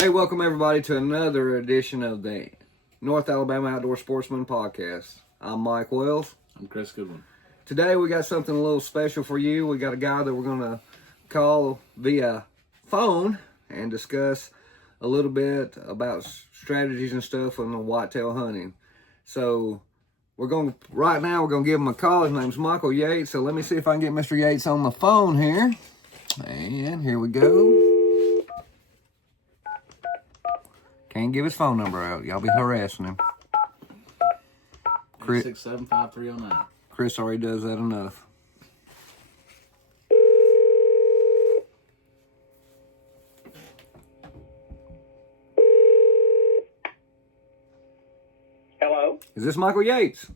Hey, welcome everybody to another edition of the North Alabama Outdoor Sportsman Podcast. I'm Mike Wells. I'm Chris Goodwin. Today we got something a little special for you. We got a guy that we're going to call via phone and discuss a little bit about strategies and stuff on the whitetail hunting. So right now we're going to give him a call. His name's Michael Yates. So let me see if I can get Mr. Yates on the phone here. And here we go. Can't give his phone number out. Y'all be harassing him. 867-5309. Chris already does that enough. Hello? Is this Michael Yates?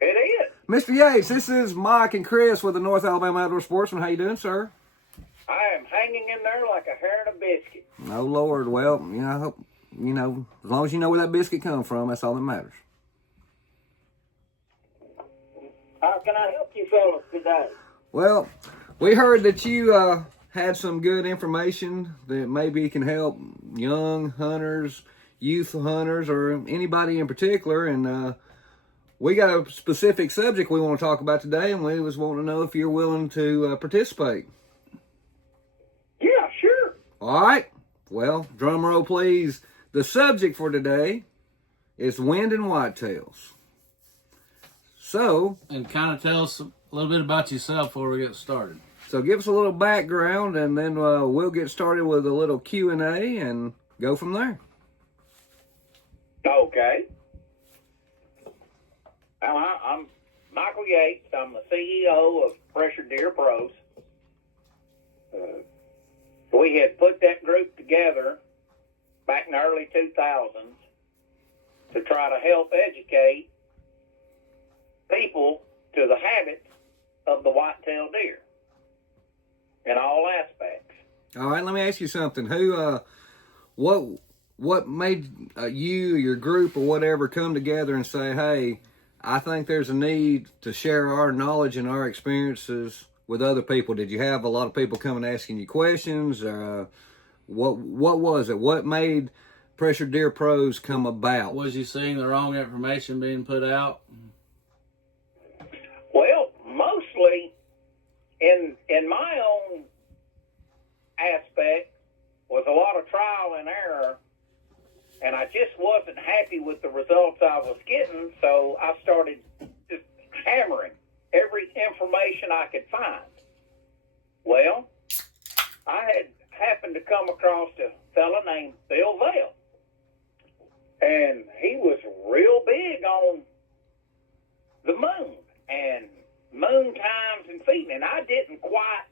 It is. Mr. Yates, this is Mike and Chris with the North Alabama Outdoor Sportsman. How you doing, sir? I am hanging in there like a hair in a biscuit. Oh, Lord. Well, I hope, as long as you know where that biscuit comes from, that's all that matters. How can I help you fellas today? Well, we heard that you had some good information that maybe can help young hunters, youth hunters, or anybody in particular. And we got a specific subject we want to talk about today, and we was wanting to know if you're willing to participate. Yeah, sure. All right. Well, drum roll, please. The subject for today is wind and whitetails. So, And kind of tell us a little bit about yourself before we get started. So give us a little background, and then we'll get started with a little Q&A and go from there. Okay. Well, I'm Michael Yates. I'm the CEO of Pressure Deer Pros. We had put that group together back in the early 2000s to try to help educate people to the habits of the whitetail deer in all aspects. All right, let me ask you something. What made you, your group, or whatever come together and say, hey, I think there's a need to share our knowledge and our experiences with other people? Did you have a lot of people coming asking you questions? What was it? What made Pressure Deer Pros come about? Was you seeing the wrong information being put out? Well, mostly in my own aspect was a lot of trial and error, and I just wasn't happy with the results I was getting, so I started just hammering every information I could find. Well, I had happened to come across a fella named Bill Vale, and he was real big on the moon and moon times and feeding, and I didn't quite,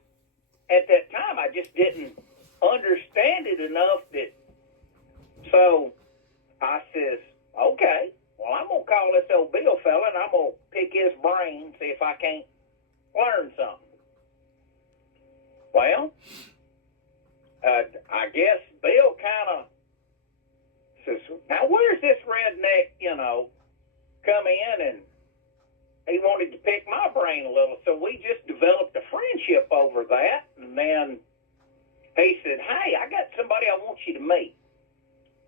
at that time, I just didn't understand it enough so I says, okay, well, I'm going to call this old Bill fella, and I'm going to pick his brain, see if I can't learn something. Well, I guess Bill kind of says, now where's this redneck, come in, and he wanted to pick my brain a little, so we just developed a friendship over that, and then he said, hey, I got somebody I want you to meet.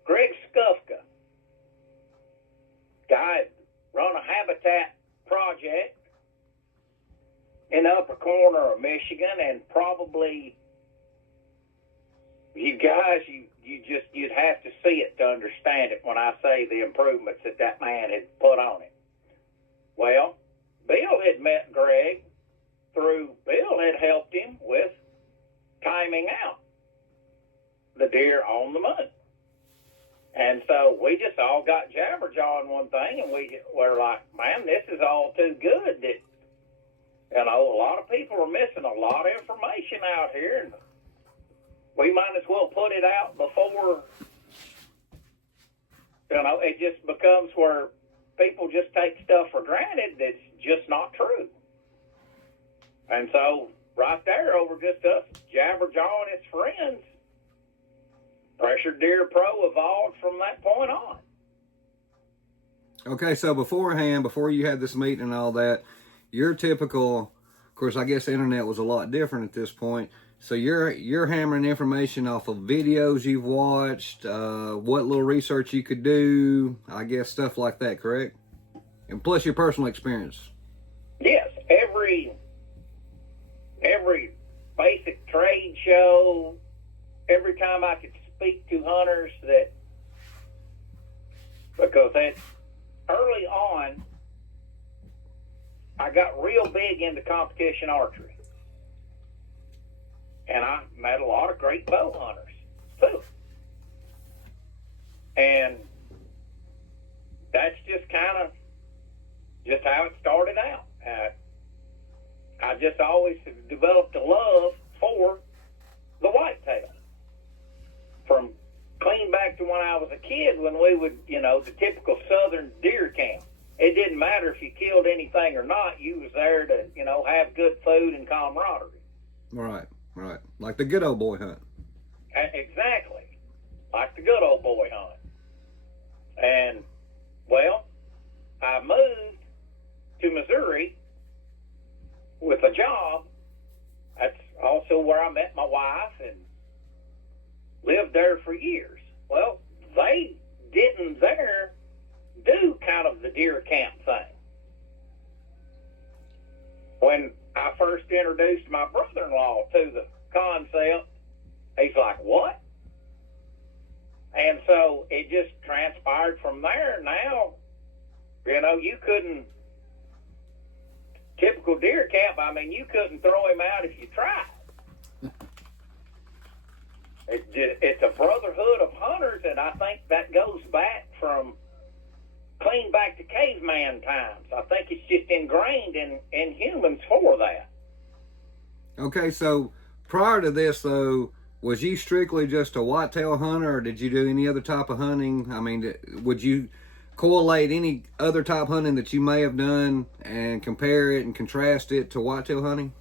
Greg Skufka. Guy run a habitat project in the upper corner of Michigan, and probably you guys, you'd have to see it to understand it when I say the improvements that man had put on it. Well, Bill had met Greg through, Bill had helped him with timing out the deer on the moon. And so we just all got jabberjawing one thing, and we were like, man, this is all too good that, a lot of people are missing a lot of information out here, and we might as well put it out before, it just becomes where people just take stuff for granted that's just not true. And so right there, over just us jabberjawing as friends, Pressure Deer Pro evolved from that point on. Okay, so beforehand, before you had this meeting and all that, your typical, of course, I guess the internet was a lot different at this point. So you're hammering information off of videos you've watched, what little research you could do, I guess stuff like that, correct? And plus your personal experience. Yes, every basic trade show, every time I could speak to hunters because early on, I got real big into competition archery. And I met a lot of great bow hunters, too. And that's just kind of just how it started out. I just always developed a love for the whitetail. From clean back to when I was a kid, when we would, the typical southern deer camp. It didn't matter if you killed anything or not. You was there to, have good food and camaraderie. Right. Like the good old boy hunt. Exactly. Like the good old boy hunt. And, well, I moved to Missouri with a job. That's also where I met my wife and lived there for years. Well, they didn't there do kind of the deer camp thing. When I first introduced my brother-in-law to the concept, he's like, what? And so it just transpired from there. Now, you couldn't, typical deer camp, you couldn't throw him out if you tried. It's a brotherhood of hunters, and I think that goes back from clean back to caveman times. I think it's just ingrained in humans for that. Okay, so prior to this, though, was you strictly just a whitetail hunter, or did you do any other type of hunting? Would you correlate any other type hunting that you may have done and compare it and contrast it to whitetail hunting?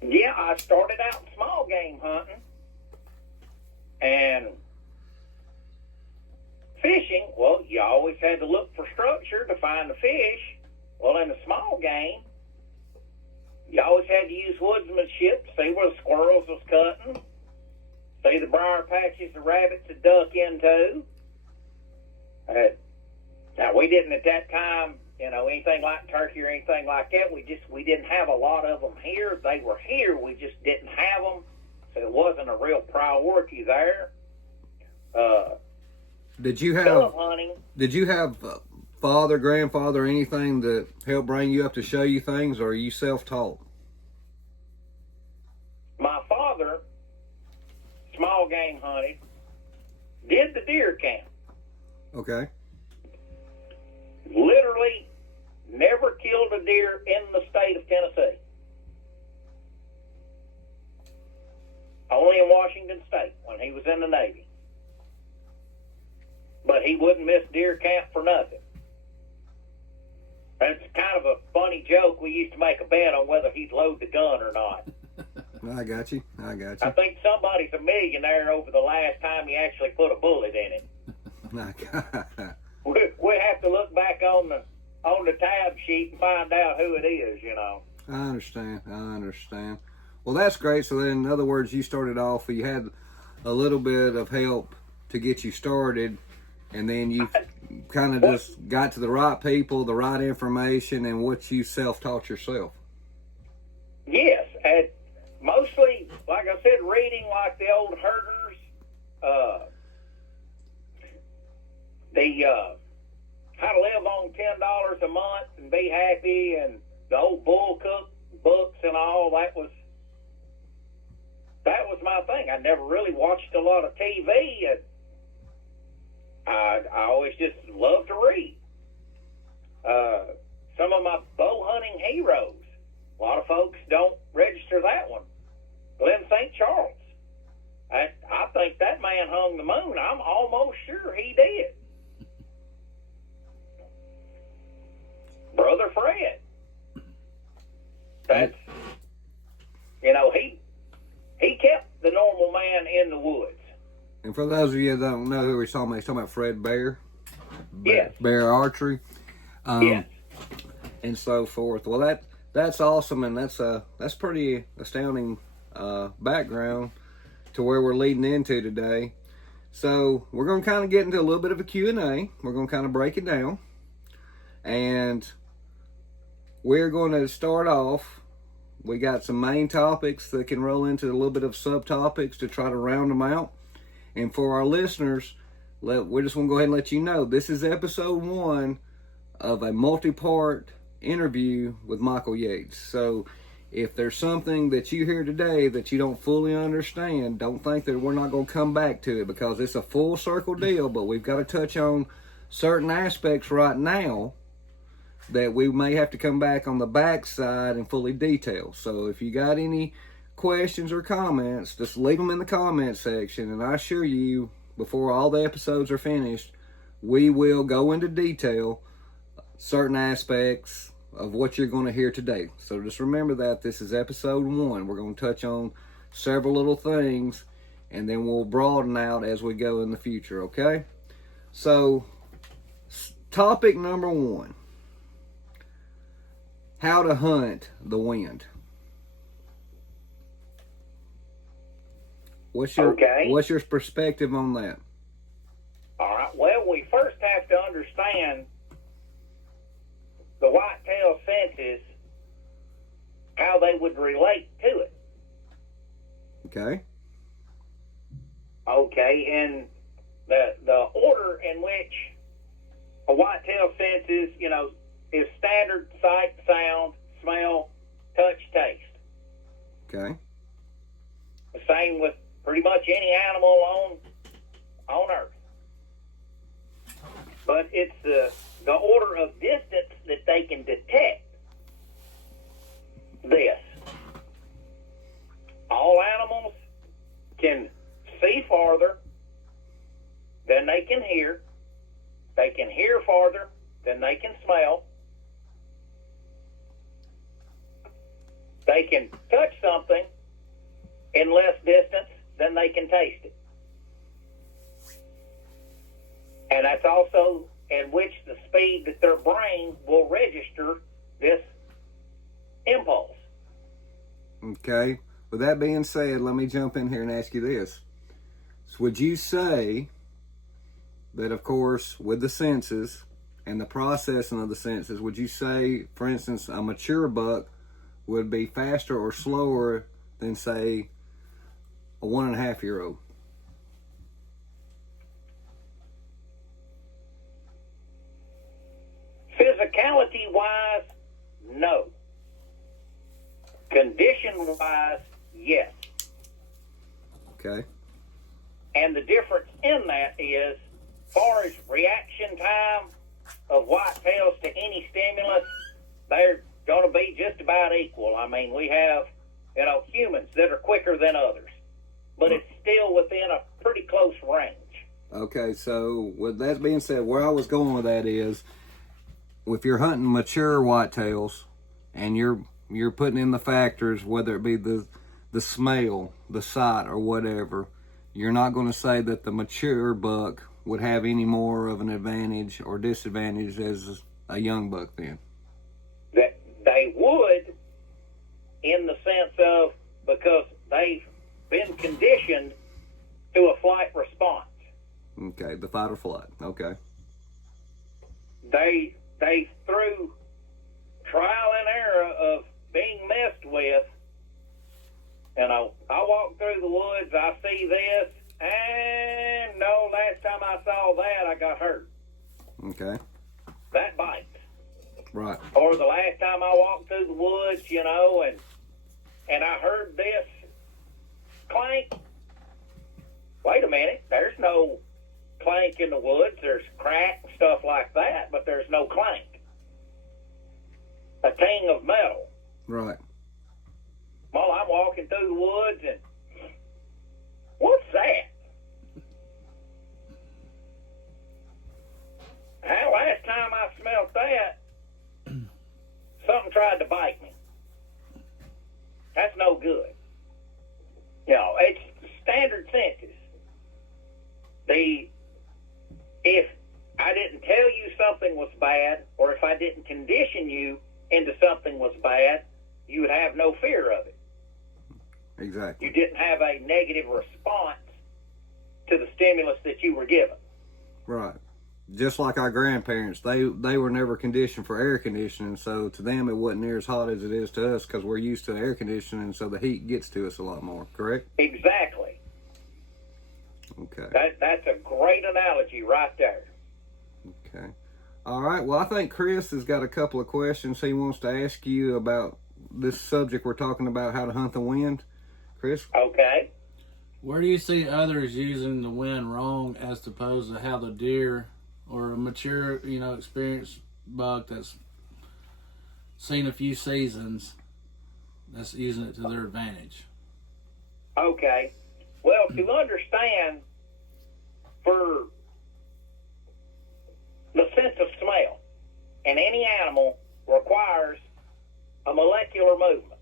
Yeah, I started out small game hunting and fishing. Well, you always had to look for structure to find the fish. Well, in the small game, you always had to use woodsmanship to see where the squirrels was cutting, see the briar patches the rabbits would duck into. Now, we didn't at that time, anything like turkey or anything like that. We didn't have a lot of them here. They were here. We just didn't have them. So it wasn't a real priority there. Did you hunting. Did you have father, grandfather, anything that helped bring you up to show you things, or are you self-taught? My father, small game hunted, did the deer camp. Okay. Literally never killed a deer in the state of Tennessee. Only in Washington State when he was in the Navy. But he wouldn't miss deer camp for nothing. That's kind of a funny joke. We used to make a bet on whether he'd load the gun or not. I got you. I think somebody's a millionaire over the last time he actually put a bullet in it. We have to look back on the tab sheet and find out who it is, I understand. Well, that's great. So then, in other words, you started off, you had a little bit of help to get you started, and then you kind of just got to the right people, the right information, and what you self-taught yourself. Yes, and mostly, like I said, reading like the old herders, how to live on $10 a month and be happy, and the old bull cook books and all. That was my thing. I never really watched a lot of TV. I always just loved to read. Some of my bow hunting heroes, a lot of folks don't register that one. Glenn St. Charles. I think that man hung the moon. I'm almost sure he did. Brother Fred. That's, he kept the normal man in the woods. And for those of you that don't know who he's talking about Fred Bear. Yes. Bear Archery. Yes. And so forth. Well, that's awesome, and that's pretty astounding background to where we're leading into today. So we're going to kind of get into a little bit of a Q&A. We're going to kind of break it down. And we're going to start off. We got some main topics that can roll into a little bit of subtopics to try to round them out. And for our listeners, we just want to go ahead and let you know, this is episode 1 of a multi-part interview with Michael Yates. So if there's something that you hear today that you don't fully understand, don't think that we're not going to come back to it, because it's a full circle deal, but we've got to touch on certain aspects right now that we may have to come back on the backside and fully detail. So if you got any questions or comments, just leave them in the comment section, and I assure you, before all the episodes are finished, we will go into detail certain aspects of what you're going to hear today. So just remember that this is episode 1. We're going to touch on several little things, and then we'll broaden out as we go in the future, okay? So, topic number 1. How to hunt the wind. What's your perspective on that? All right. Well, we first have to understand the whitetail senses, how they would relate to it. Okay. Okay, and the order in which a whitetail senses, is standard: sight, sound, smell, touch, taste. Okay. The same with pretty much any animal on Earth. But it's the order of distance that they can detect this. All animals can see farther than they can hear. They can hear farther than they can smell. They can touch something in less distance than they can taste it. And that's also in which the speed that their brain will register this impulse. Okay. With that being said, let me jump in here and ask you this. So would you say that, of course, with the senses and the processing of the senses, would you say, for instance, a mature buck would be faster or slower than, say, a 1.5-year-old? Physicality-wise, no. Condition-wise, yes. Okay. And the difference in that is, far as reaction time of whitetails to any stimulus, they're going to be just about equal. I mean, we have, humans that are quicker than others, but it's still within a pretty close range. Okay, so with that being said, where I was going with that is, if you're hunting mature whitetails and you're putting in the factors, whether it be the smell, the sight, or whatever, you're not going to say that the mature buck would have any more of an advantage or disadvantage as a young buck then. That they would, in the sense of, because they've been conditioned to a flight response. Okay, the fight or flight. Okay. They through trial and error of being messed with, I walk through the woods, I see this, and no, last time I saw that, I got hurt. Okay. That bites. Right. Or the last time I walked through the woods, and I heard this clank. Wait a minute, there's no clank in the woods. There's crack and stuff like that, but there's no clank. A ting of metal. Right. Well, I'm walking through the woods, and what's that? Last time I smelled that, something tried to bite me. That's no good. It's standard senses. If I didn't tell you something was bad, or if I didn't condition you into something was bad, you would have no fear of it. Exactly. You didn't have a negative response to the stimulus that you were given. Right. Just like our grandparents, they were never conditioned for air conditioning, so to them it wasn't near as hot as it is to us because we're used to air conditioning, so the heat gets to us a lot more, correct? Exactly. Okay. That's a great analogy right there. Okay. All right. Well, I think Chris has got a couple of questions he wants to ask you about this subject we're talking about, how to hunt the wind. Chris? Okay. Where do you see others using the wind wrong as opposed to how the deer or a mature, experienced buck that's seen a few seasons that's using it to their advantage? Okay. Well, to understand, for the sense of smell in any animal requires a molecular movement.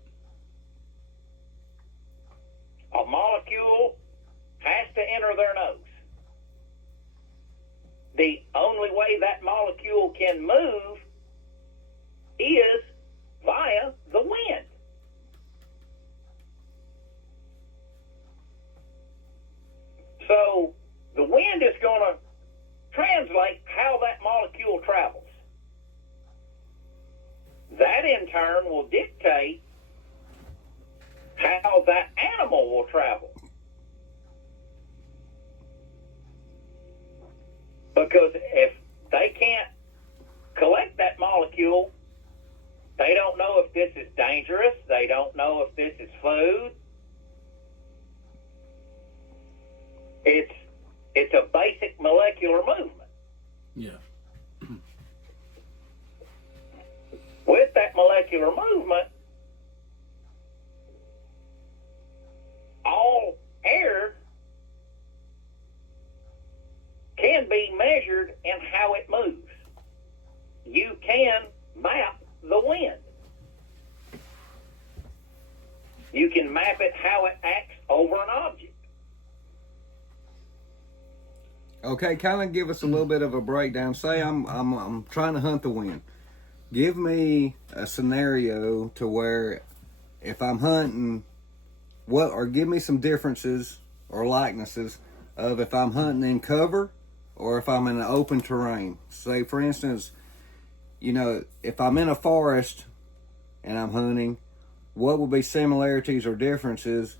A molecule has to enter their nose. The only way that molecule can move is via the wind. So the wind is going to translate how that molecule travels. That in turn will dictate how that animal will travel. Because if they can't collect that molecule, they don't know if this is dangerous, they don't know if this is food. It's a basic molecular movement. Yeah. With that molecular movement, all air can be measured in how it moves. You can map the wind. You can map it how it acts over an object. Okay, kind of give us a little bit of a breakdown. Say I'm trying to hunt the wind. Give me a scenario to where if I'm hunting, or give me some differences or likenesses of if I'm hunting in cover or if I'm in an open terrain. Say, for instance, if I'm in a forest and I'm hunting, what would be similarities or differences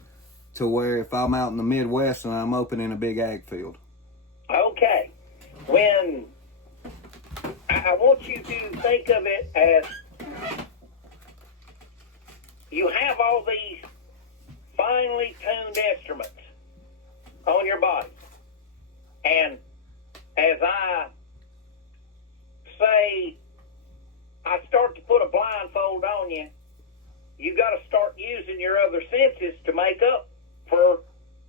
to where if I'm out in the Midwest and I'm opening a big ag field? Okay. When I want you to think of it as you have all these finely tuned instruments on your body. And as I say, I start to put a blindfold on you, you got to start using your other senses to make up for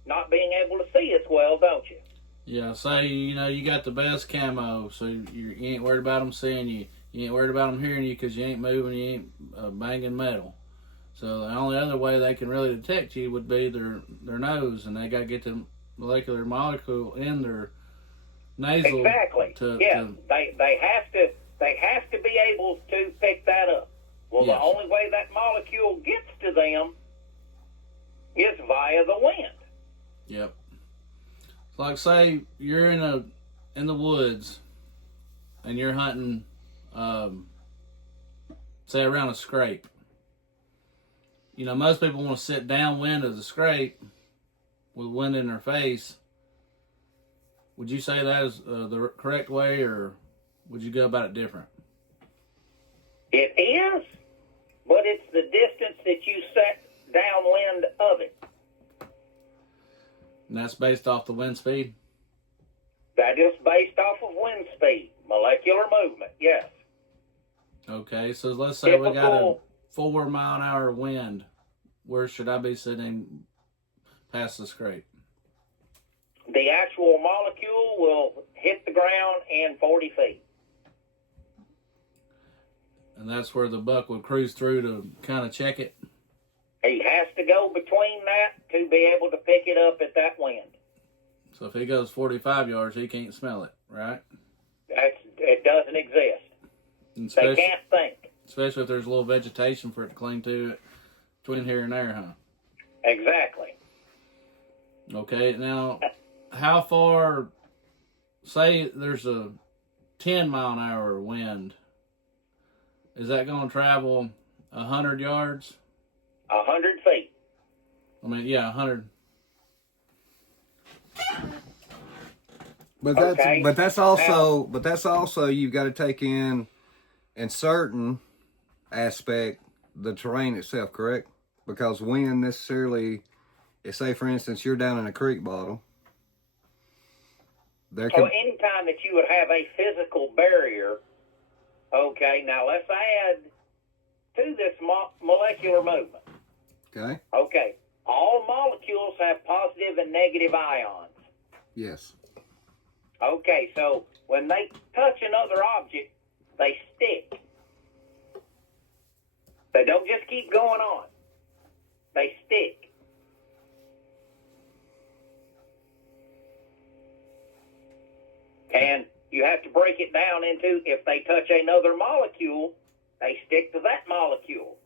not being able to see as well, don't you? Yeah, say, you got the best camo, so you ain't worried about them seeing you. You ain't worried about them hearing you because you ain't moving, you ain't banging metal. So the only other way they can really detect you would be their nose, and they got to get the molecular molecule in their nasal. Exactly. They have to be able to pick that up. Well, yes. The only way that molecule gets to them is via the wind. Yep. Like, say you're in the woods and you're hunting, say around a scrape. Most people want to sit downwind of the scrape with wind in their face. Would you say that is the correct way, or would you go about it different? It is, but it's the distance that you set downwind of it. And that's based off the wind speed? That is based off of wind speed, molecular movement, yes. Okay, so let's say we got a 4 mile an hour wind. Where should I be sitting past the scrape? The actual molecule will hit the ground in 40 feet. And that's where the buck would cruise through to kind of check it? He has to go between that to be able to pick it up at that wind. So if he goes 45 yards, he can't smell it, right? It doesn't exist. They can't think. Especially if there's a little vegetation for it to cling to between here and there, huh? Exactly. Okay, now, how far, say there's a 10-mile-an-hour wind, is that going to travel 100 yards? 100 feet. I mean, yeah, 100. But that's also you've got to take in certain aspect the terrain itself, correct? Because wind necessarily, say for instance you're down in a creek bottom, Anytime that you would have a physical barrier, okay, now let's add to this molecular movement. Okay. Okay, all molecules have positive and negative ions. Yes. Okay, so when they touch another object, they stick. They don't just keep going on. They stick. And you have to break it down into, if they touch another molecule, they stick to that molecule.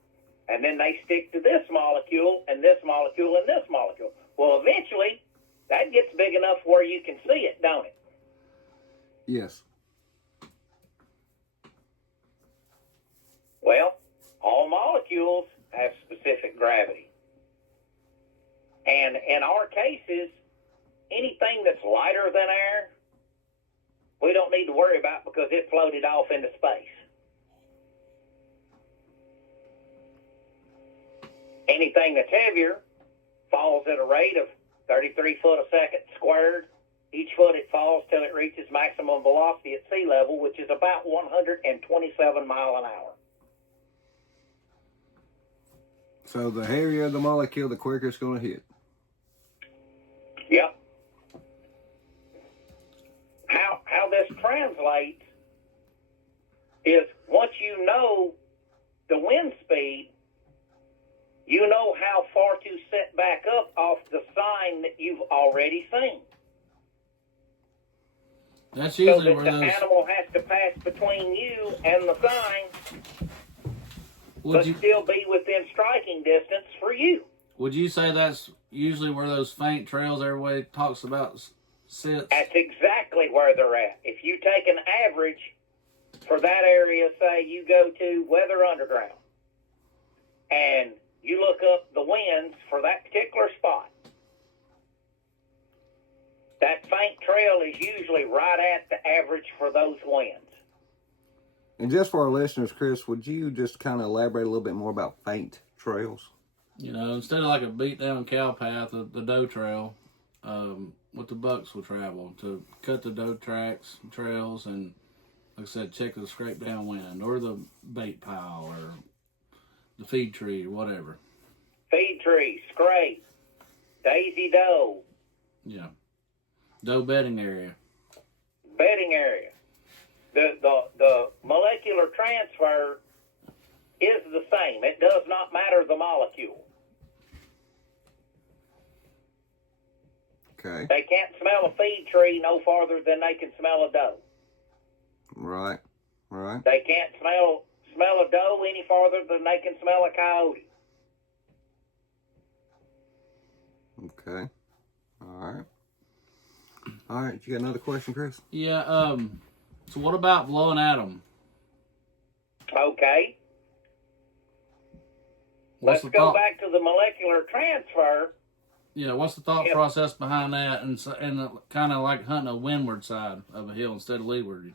And then they stick to this molecule, and this molecule, and this molecule. Well, eventually, that gets big enough where you can see it, don't it? Yes. Well, all molecules have specific gravity. And in our cases, anything that's lighter than air, we don't need to worry about because it floated off into space. Anything that's heavier falls at a rate of 33 foot a second squared. Each foot it falls till it reaches maximum velocity at sea level, which is about 127 miles an hour. So the heavier the molecule, the quicker it's going to hit. Yep. How this translates is once you know the wind speed, you know how far to set back up off the sign that you've already seen. That's usually so that where the those animal has to pass between you and the sign, but still be within striking distance for you. Would you say that's usually where those faint trails everybody talks about sits? That's exactly where they're at. If you take an average for that area, say you go to Weather Underground, and you look up the winds for that particular spot, that faint trail is usually right at the average for those winds. And just for our listeners, Chris, would you just kind of elaborate a little bit more about faint trails? You know, instead of like a beat down cow path, the doe trail, what the bucks will travel to cut the doe tracks, trails, and like I said, check the scrape down wind or the bait pile or the feed tree or whatever. Feed tree, scrape, daisy doe. Yeah. Doe bedding area. Bedding area. The molecular transfer is the same. It does not matter the molecule. Okay. They can't smell a feed tree no farther than they can smell a doe. Right. Right. They can't smell a doe any farther than they can smell a coyote. Okay. All right. All right. You got another question, Chris? Yeah. So what about blowing at them? Okay. Let's go back to the molecular transfer. Yeah, what's the thought process behind that, and kind of like hunting a windward side of a hill instead of leeward?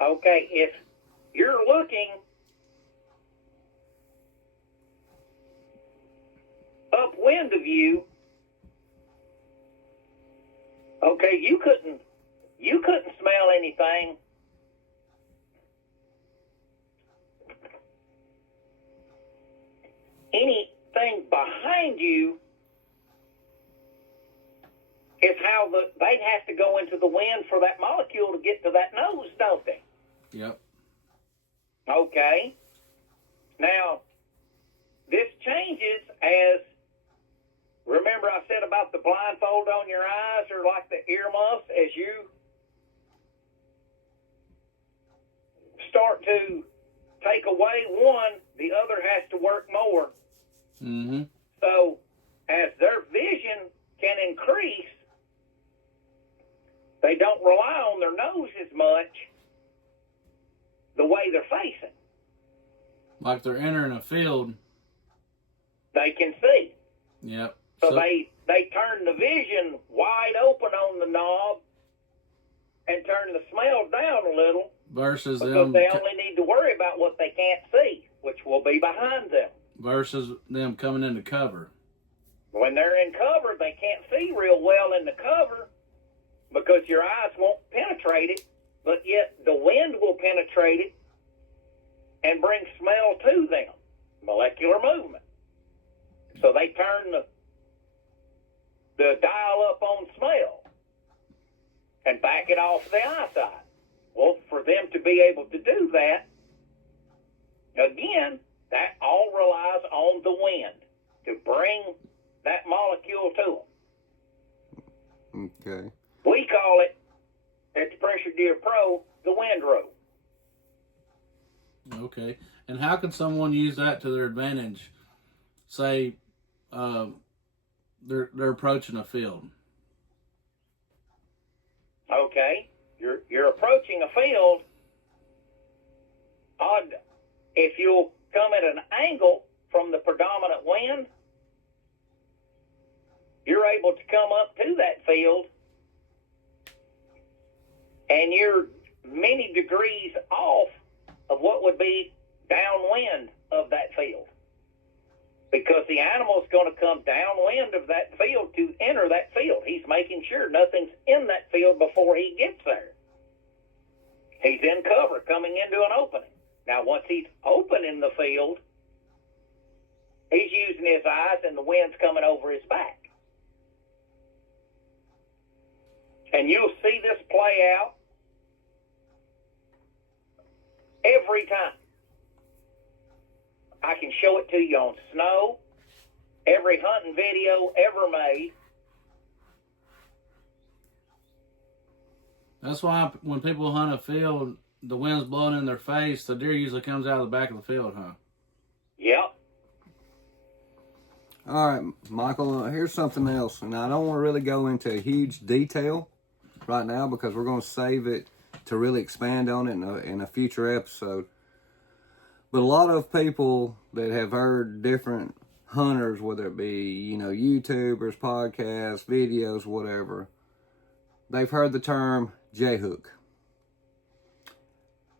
Okay, if you're looking upwind of you, okay, you couldn't smell anything. Anything behind you is how they'd have to go into the wind for that molecule to get to that nose, don't they? Yep. Okay. Now, this changes as, remember I said about the blindfold on your eyes or like the earmuffs, as you start to take away one, the other has to work more. Mm-hmm. So as their vision can increase, they don't rely on their nose as much the way they're facing. Like they're entering a field. They can see. Yep. So they turn the vision wide open on the knob and turn the smell down a little. Versus because them. they only need to worry about what they can't see, which will be behind them. Versus them coming into cover. When they're in cover, they can't see real well in the cover because your eyes won't penetrate it, but yet the wind will penetrate it and bring smell to them, molecular movement. So they turn the dial up on smell and back it off the eyesight. Well, for them to be able to do that, again, that all relies on the wind to bring that molecule to them. Okay. We call it, at the Pressure Deer Pro, the wind rope. Okay. And how can someone use that to their advantage? Say, they're approaching a field. Okay, you're approaching a field. If you'll come at an angle from the predominant wind, you're able to come up to that field, and you're many degrees off of what would be downwind of that field. Because the animal's going to come downwind of that field to enter that field. He's making sure nothing's in that field before he gets there. He's in cover coming into an opening. Now, once he's opening the field, he's using his eyes and the wind's coming over his back. And you'll see this play out every time. I can show it to you on snow, every hunting video ever made. That's why when people hunt a field, the wind's blowing in their face, the deer usually comes out of the back of the field, huh? Yep. All right, Michael, here's something else. And I don't want to really go into huge detail right now because we're going to save it to really expand on it in a future episode. But a lot of people that have heard different hunters, whether it be, YouTubers, podcasts, videos, whatever, they've heard the term J-hook.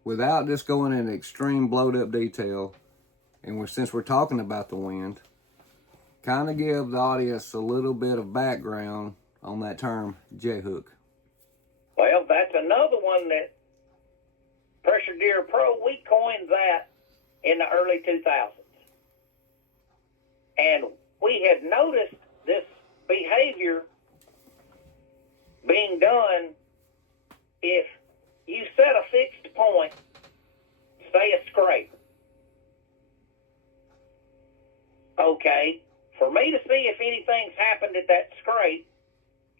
Without just going into extreme blowed up detail, and since we're talking about the wind, kind of give the audience a little bit of background on that term J-hook. Well, that's another one that Pressure Deer Pro, we coined that in the early 2000s. And we had noticed this behavior being done if you set a fixed point, say a scrape. Okay, for me to see if anything's happened at that scrape,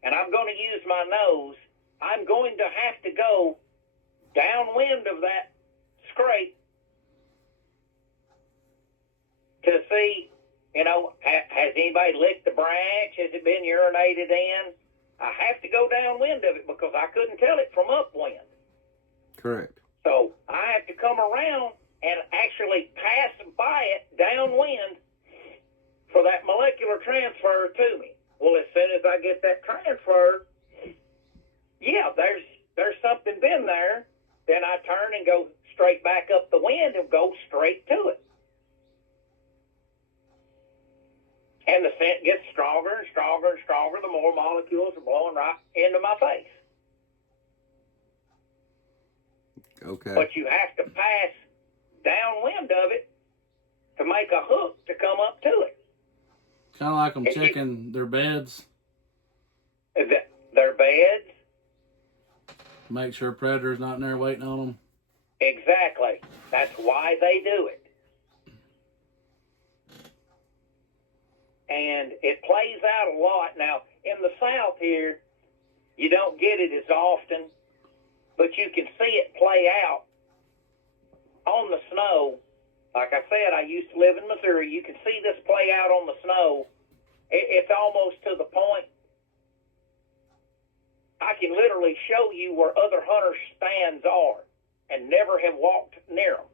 and I'm going to use my nose, I'm going to have to go downwind of that scrape to see, has anybody licked the branch? Has it been urinated in? I have to go downwind of it because I couldn't tell it from upwind. Correct. So I have to come around and actually pass by it downwind for that molecular transfer to me. Well, as soon as I get that transfer, yeah, there's something been there. Then I turn and go straight back up the wind and go straight to it. And the scent gets stronger and stronger and stronger the more molecules are blowing right into my face. Okay. But you have to pass downwind of it to make a hook to come up to it. Kind of like them checking their beds. Their beds. Make sure a predator's not in there waiting on them. Exactly. That's why they do it. And it plays out a lot. Now, in the South here, you don't get it as often, but you can see it play out on the snow. Like I said, I used to live in Missouri. You can see this play out on the snow, It's almost to the point I can literally show you where other hunters' stands are and never have walked near them.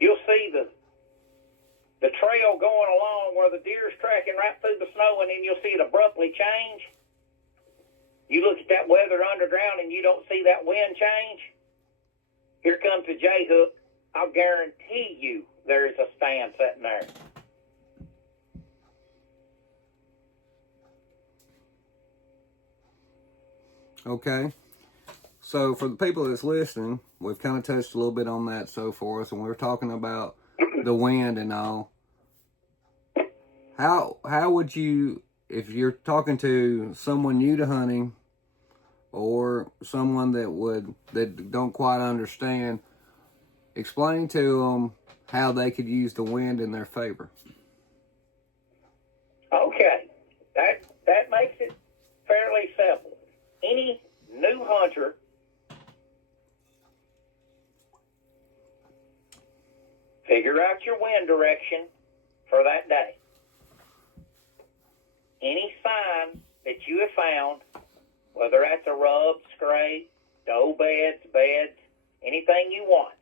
You'll see the trail going along where the deer's tracking right through the snow, and then you'll see it abruptly change. You look at that weathered underground and you don't see that wind change. Here comes the J-hook. I'll guarantee you there's a stand sitting there. Okay. So for the people that's listening, we've kind of touched a little bit on that so forth, and we were talking about the wind and all. How would you, if you're talking to someone new to hunting or someone that don't quite understand, explain to them how they could use the wind in their favor? Okay, that makes it fairly simple. Any new hunter figure out your wind direction for that day. Any sign that you have found, whether that's a rub, scrape, doe beds, anything you want,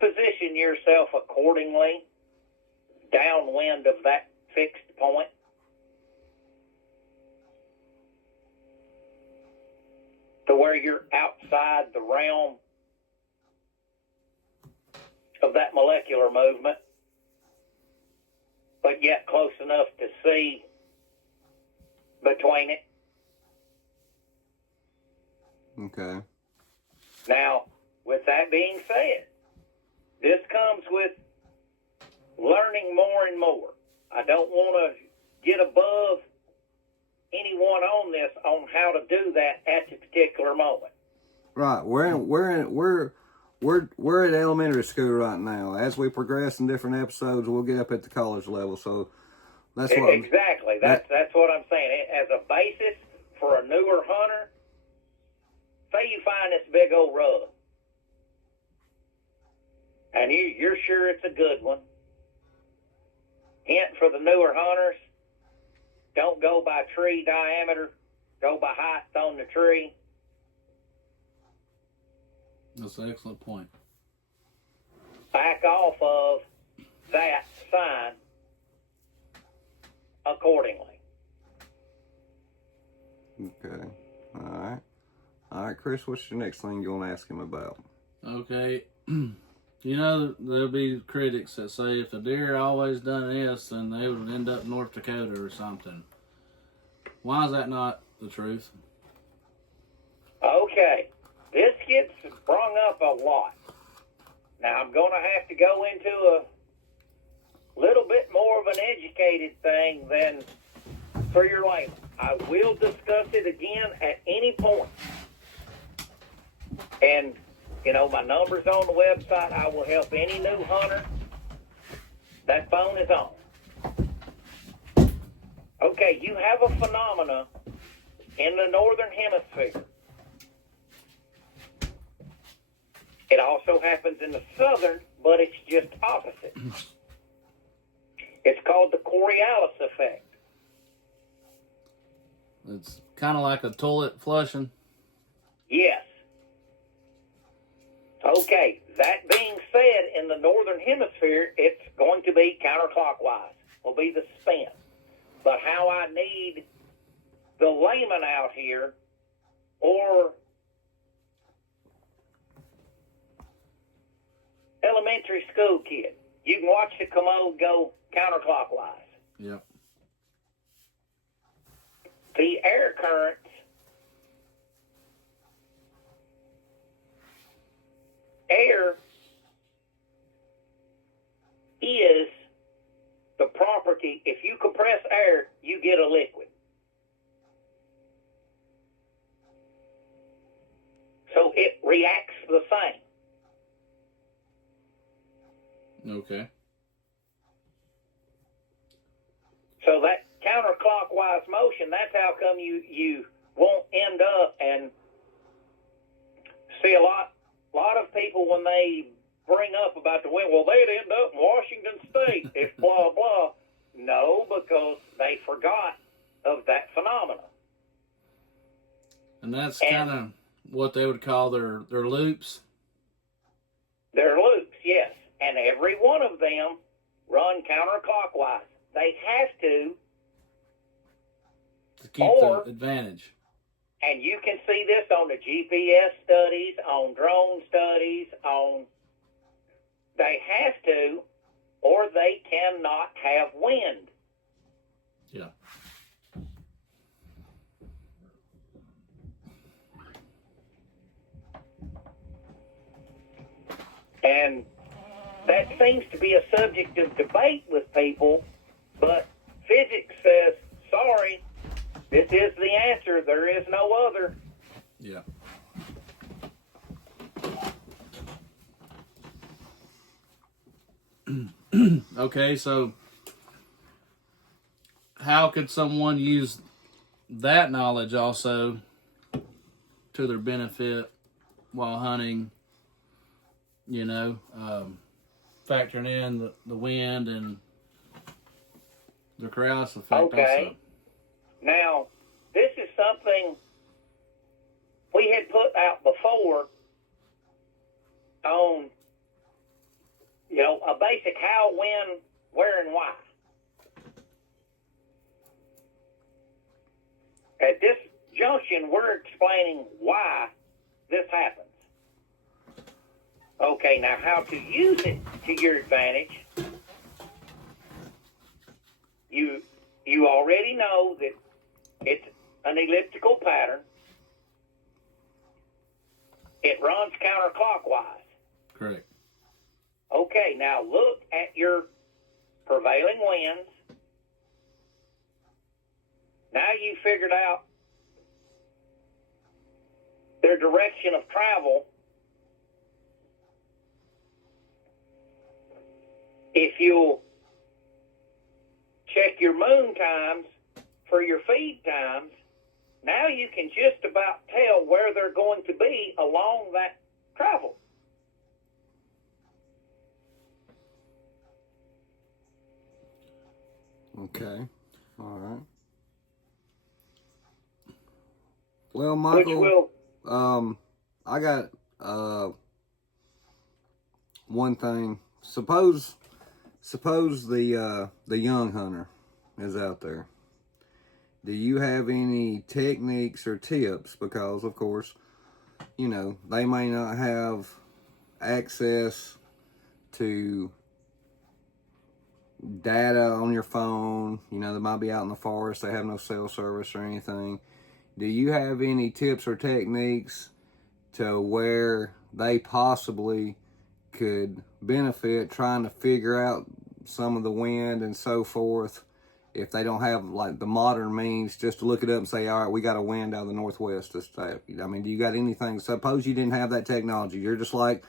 position yourself accordingly downwind of that fixed point. To where you're outside the realm of that molecular movement, but yet close enough to see between it. Okay. Now, with that being said, this comes with learning more and more. I don't want to get above anyone on this on how to do that at the particular moment. Right. We're at elementary school right now. As we progress in different episodes, we'll get up at the college level. So that's what exactly. That's what I'm saying. As a basis for a newer hunter, say you find this big old rub, and you're sure it's a good one. Hint for the newer hunters: don't go by tree diameter, go by height on the tree. That's an excellent point. Back off of that sign accordingly. Okay. All right, Chris, what's your next thing you want to ask him about? Okay. You know, there'll be critics that say if the deer always done this, then they would end up in North Dakota or something. Why is that not the truth? Okay. This gets brung up a lot. Now, I'm going to have to go into a little bit more of an educated thing than for your layman. I will discuss it again at any point. And, you know, my number's on the website. I will help any new hunter. That phone is on. Okay, you have a phenomena in the northern hemisphere. It also happens in the southern, but it's just opposite. It's called the Coriolis effect. It's kind of like a toilet flushing. Yes. Okay, that being said, in the northern hemisphere, it's going to be counterclockwise, will be the spin. But how I need the layman out here, or elementary school kid, you can watch the commode go counterclockwise. Yep. The air currents air is the property. If you compress air, you get a liquid. So it reacts the same. Okay. So that counterclockwise motion, that's how come you won't end up and see a lot of people when they bring up about the wind. Well, they'd end up in Washington State if blah, blah. No, because they forgot of that phenomenon. And that's kind of what they would call their loops. Their loops, yes. And every one of them run counterclockwise. They have to keep the advantage. And you can see this on the GPS studies, on drone studies, they have to, or they cannot have wind. Yeah. And that seems to be a subject of debate with people, but physics says, sorry, this is the answer. There is no other. Yeah. Okay, so how could someone use that knowledge also to their benefit while hunting, factoring in the wind and the cross effect also? Now, this is something we had put out before on, a basic how, when, where, and why. At this junction, we're explaining why this happens. Okay, now how to use it to your advantage. You already know that it's an elliptical pattern. It runs counterclockwise. Correct. Okay, now look at your prevailing winds. Now you figured out their direction of travel. If you'll check your moon times for your feed times, now you can just about tell where they're going to be along that travel. Okay. All right. Well, Michael, I got one thing. Suppose the young hunter is out there. Do you have any techniques or tips? Because, of course, they may not have access to data on your phone. They might be out in the forest. They have no cell service or anything. Do you have any tips or techniques to where they possibly could benefit trying to figure out some of the wind and so forth, if they don't have like the modern means just to look it up and say, all right, we got a wind out of the northwest this day? I mean, do you got anything? Suppose you didn't have that technology. You're just like,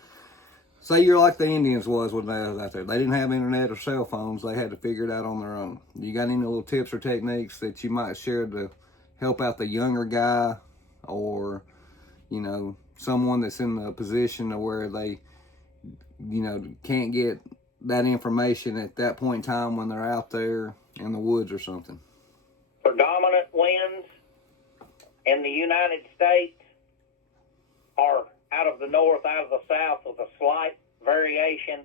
say you're like the Indians was when they was out there. They didn't have internet or cell phones. They had to figure it out on their own. You got any little tips or techniques that you might share to help out the younger guy, or, someone that's in the position to where they, can't get that information at that point in time when they're out there in the woods or something? Predominant winds in the United States are out of the north, out of the south, with a slight variation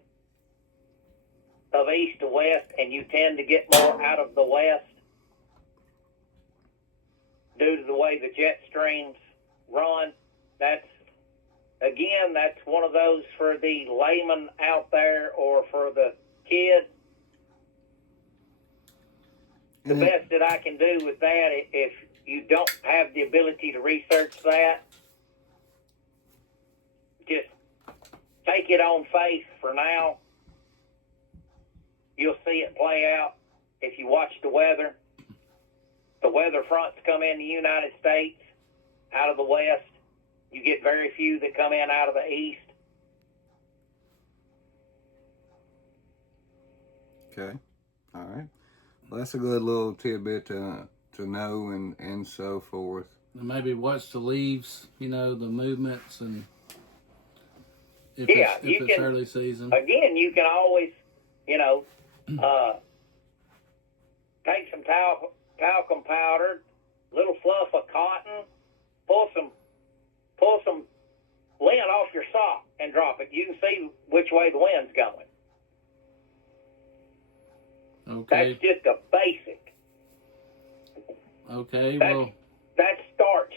of east to west, and you tend to get more out of the west due to the way the jet streams run. That's one of those for the layman out there, or for the kid. The best that I can do with that, if you don't have the ability to research that, just take it on faith for now. You'll see it play out if you watch the weather. The weather fronts come in the United States out of the west. You get very few that come in out of the east. Okay. All right. Well, that's a good little tidbit to know and so forth. And maybe watch the leaves, the movements, and if Yeah, it's early season. Again, you can always, take some talcum powder, little fluff of cotton, pull some lint off your sock and drop it. You can see which way the wind's going. Okay. That's just a basic. Okay. That starts.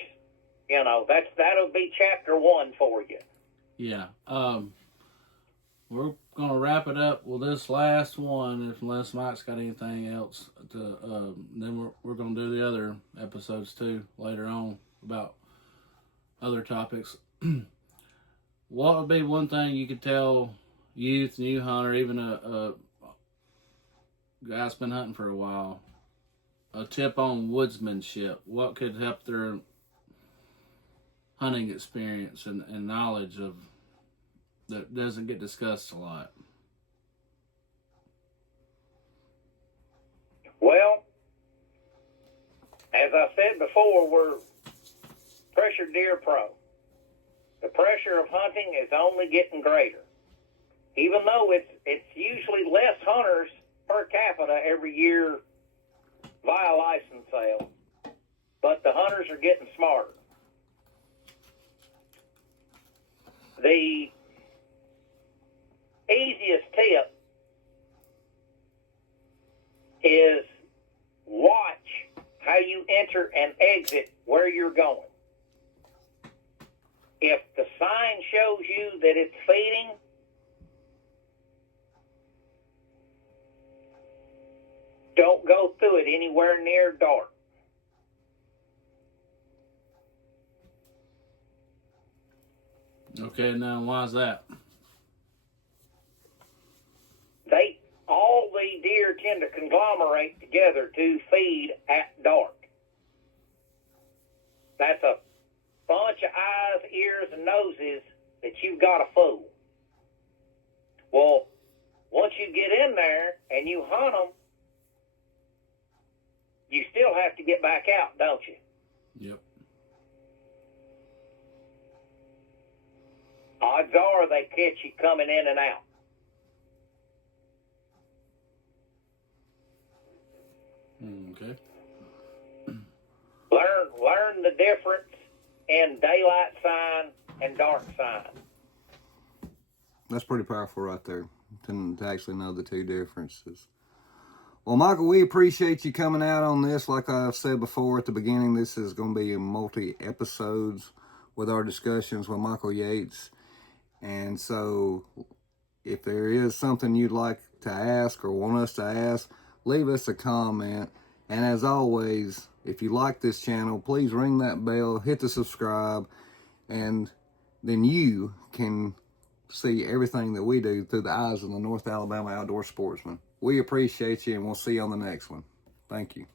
That'll be chapter 1 for you. Yeah. We're gonna wrap it up with this last one, unless Mike's got anything else to. Then we're gonna do the other episodes too later on about other topics. What would be one thing you could tell youth, new hunter, even a guy that's been hunting for a while, a tip on woodsmanship? What could help their hunting experience and knowledge of that doesn't get discussed a lot? Well, as I said before, we're pressure deer pro. The pressure of hunting is only getting greater. Even though it's usually less hunters per capita every year via license sale, but the hunters are getting smarter. The easiest tip is watch how you enter and exit where you're going. If the sign shows you that it's feeding, don't go through it anywhere near dark. Okay, now why is that? All the deer tend to conglomerate together to feed at dark. That's a bunch of eyes, ears, and noses that you've got to fool. Well, once you get in there and you hunt them, you still have to get back out, don't you? Yep. Odds are they catch you coming in and out. Okay. Learn the difference in daylight sign and dark sign. That's pretty powerful right there, to actually know the two differences. Well, Michael, we appreciate you coming out on this. Like I've said before at the beginning, this is going to be multi-episodes with our discussions with Michael Yates. And so if there is something you'd like to ask or want us to ask, leave us a comment. And as always, if you like this channel, please ring that bell, hit the subscribe, and then you can see everything that we do through the eyes of the North Alabama outdoor sportsman. We appreciate you, and we'll see you on the next one. Thank you.